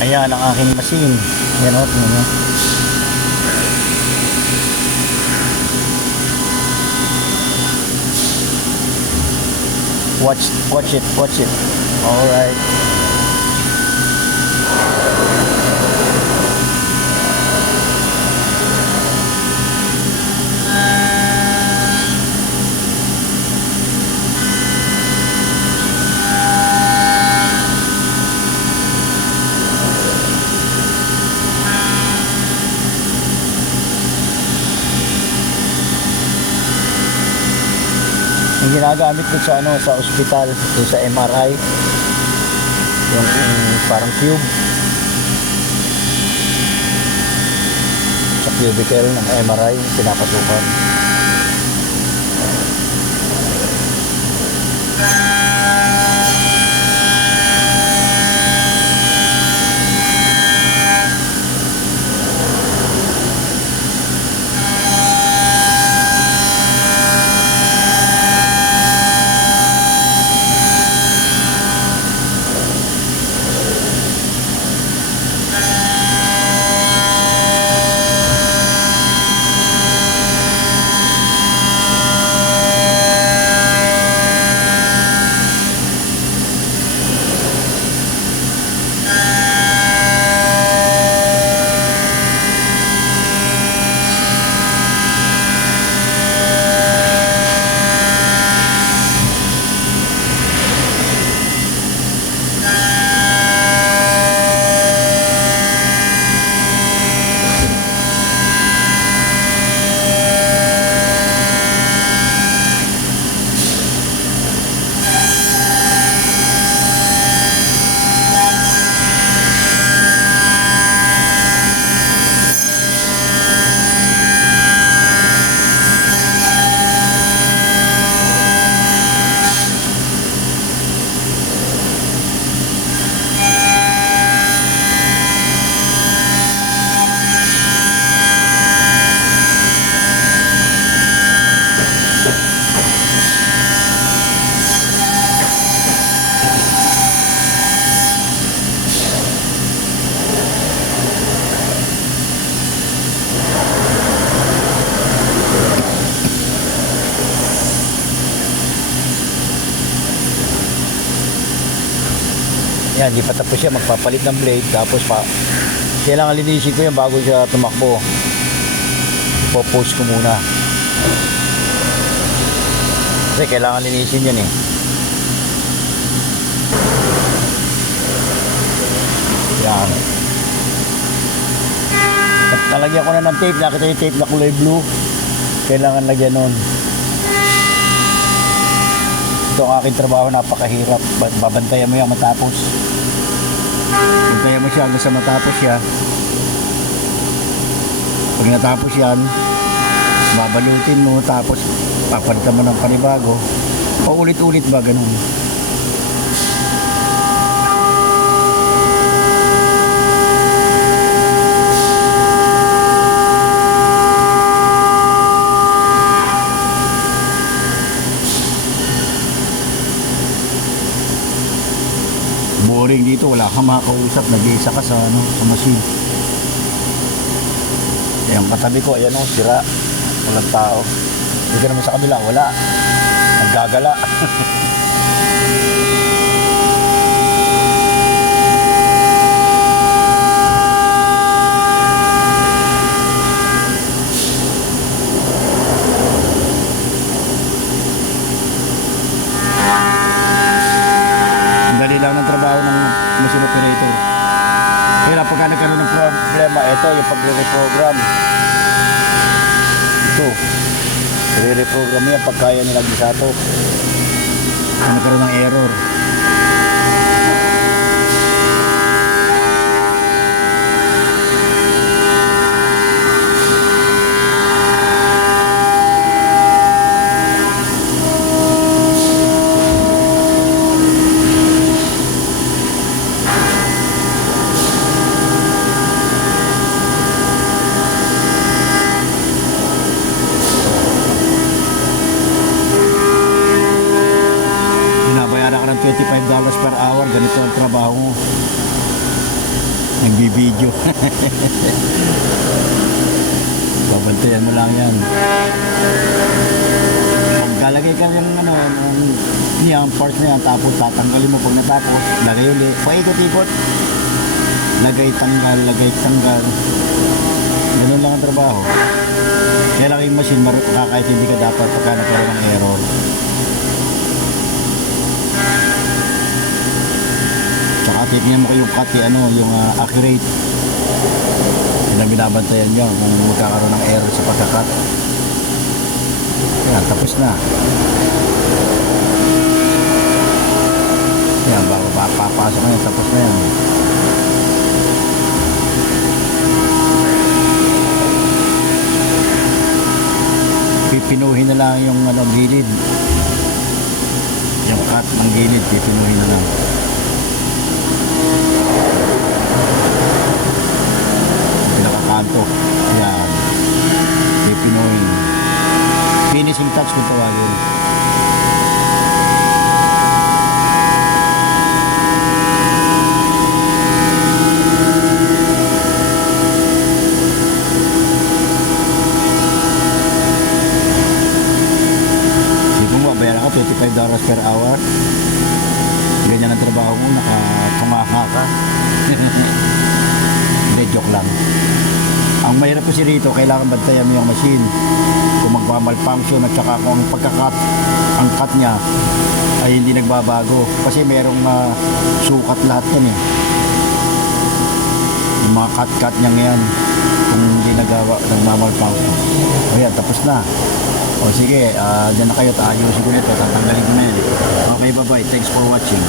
Ayan ang aking machine. Ayan o, tingnan nyo. Watch it, watch it. Alright. Yung ginagamit ko sa ano, sa ospital, yung sa MRI, yung parang tube sa cubicle ng MRI, pinapasukan. Yan, di pa tapos siya, magpapalit ng blade, tapos kailangan linisin ko yan bago siya tumakbo. Ipo-post ko muna kasi kailangan linisin yan eh. Yan, nalagyan ko na ng tape. Nakita yung tape na kulay blue, kailangan lagyan nun. Ito ang aking trabaho, napakahirap. Babantayan mo yan matapos. Bantayan mo siya hanggang sa matapos siya. Pag natapos yan, babalutin mo, tapos papalitan mo ng panibago. Paulit-ulit ba, ganun. Boring dito, wala kang makakausap, nag-iisa ka sa, ano, sa machine. Yung katabi ko, ayan o, sira, walang tao. Dito naman sa kabila, wala, naggagala. Dali lang ng trabaho ng machine operator. Kaya pagka nagkaroon ng problema, ito yung pagre-reprogram. Ito, re-reprogram yan pag kaya nilang gisato. Kung nagkaroon ng error. Nagbibideo. Babantayan mo lang yan. Maglalagay ka ng ano, yung parts na yan, tapos tatanggalin mo pag natapos, lagay ulit, paikot-ikot. Lagay, tanggal, lagay, tanggal. Ganun lang ang trabaho. Kaya lang yung machine, kahit hindi ka dapat pagka nagkaroon ng error. Tsaka tignan mo kayo pati ano, yung accurate. Yun ang binabantayan nyo kung magkakaroon ng error sa pagkakat. Yan, tapos na. Yan, bago papasok na yan, tapos na yan. Pipinuhin na lang yung ano, gilid. Yung cut ng gilid, pipinuhin na lang. Pinakakanto. Yan. Pipinuhin. Finishing touch kung tawagin. $25 per hour. Ganyan ang trabaho mo, nakatumaka ka. Hindi, joke lang. Ang mahirap kasi rito, kailangan bantayan mo yung machine. Kung magmamalfunction at saka kung ang cut niya ay hindi nagbabago. Kasi merong sukat lahat yan eh. Yung mga cut niya ngayon, kung hindi nagmamalfunction. O yan, tapos na. O sige, dyan na kayo, ayusin ko nito, tatanggalin ko na yan. Okay, bye-bye. Thanks for watching.